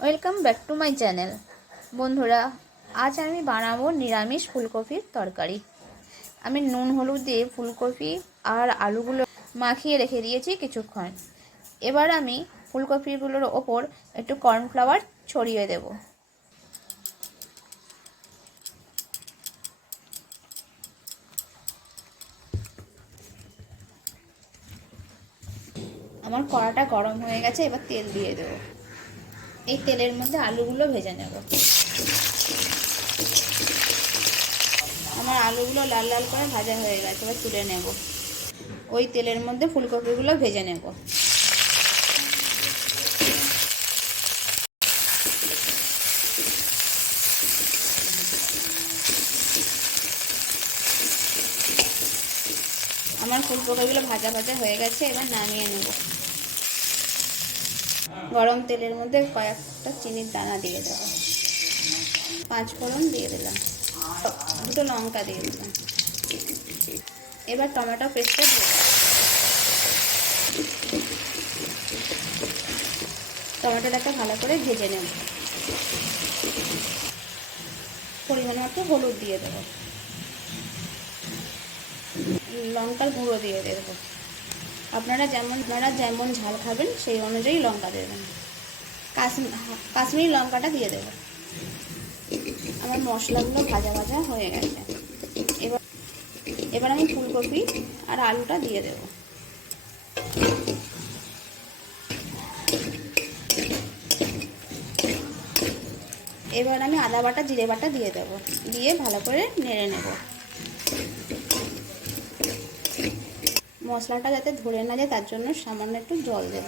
Welcome back to my channel. বন্ধুরা, আজ আমি বানাবো নিরামিষ ফুলকপির তরকারি। আমি নুন হলুদ দিয়ে ফুলকপি আর আলুগুলো মাখিয়ে রেখে দিয়েছি কিছুক্ষণ। এবার আমি ফুলকপিগুলোর ওপর একটু কর্নফ্লাওয়ার ছড়িয়ে দেব। আমার কড়াটা গরম হয়ে গেছে, এবার তেল দিয়ে দেবো। এই তেলের মধ্যে আলুগুলো ভেজে নেব। আমার আলুগুলো লাল লাল করে ভাজা হয়ে গেছে, এবার তুলে নেব। ওই তেলের মধ্যে ফুলকপিগুলো ভেজে নেব। আমার ফুলকপিগুলো ভাজা ভাজা হয়ে গেছে, এবার নামিয়ে নেব। গরম তেলের মধ্যে কয়েকটা চিনির দানা দিয়ে দেবো। 5 ফোড়ন দিয়ে দিলাম, 2টো লঙ্কা দিয়ে দিলাম। এবার টমেটো পেস্টটা দিয়ে দেবো। টমেটোটাকে ভালো করে ভেজে নেব। পরিমাণ মতো হলুদ দিয়ে দেবো, লঙ্কার গুঁড়ো দিয়ে দেবো। আপনারা যেমন ঝাল খাবেন সেই অনুযায়ী লঙ্কা দেবেন। কাশ্মীরি লঙ্কাটা দিয়ে দেবো। আমার মশলাগুলো ভাজা ভাজা হয়ে গেছে। এবার আমি ফুলকপি আর আলুটা দিয়ে দেবো। এবার আমি আদা বাটা জিরে বাটা দিয়ে দেবো, দিয়ে ভালো করে নেড়ে নেব। মশলাটা যাতে ধরে না যায় তার জন্য সামান্য একটু জল দেব।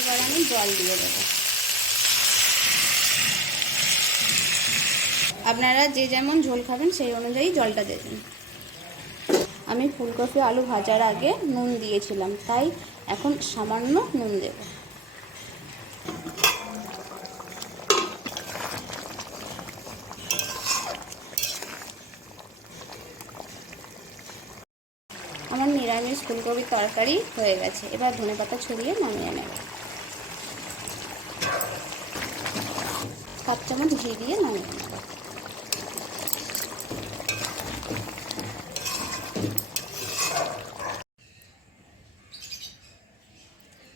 এবার আমি জল দিয়ে দেবো। আপনারা যে যেমন ঝোল খাবেন সেই অনুযায়ী জলটা দেবেন। আমি ফুলকপি আলু ভাজার আগে নুন দিয়েছিলাম, তাই এখন সামান্য নুন দেব। আমার নিরামিষ ফুলকপির তরকারি হয়ে গেছে, এবার ধনেপাতা ছড়িয়ে নামিয়ে নেব। 7 চামচ ঘি দিয়ে নামিয়ে নেব।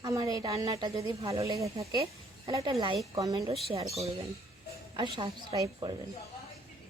আমার এই রান্নাটা যদি ভালো লেগে থাকে তাহলে একটা লাইক, কমেন্ট ও শেয়ার করবেন আর সাবস্ক্রাইব করবেন।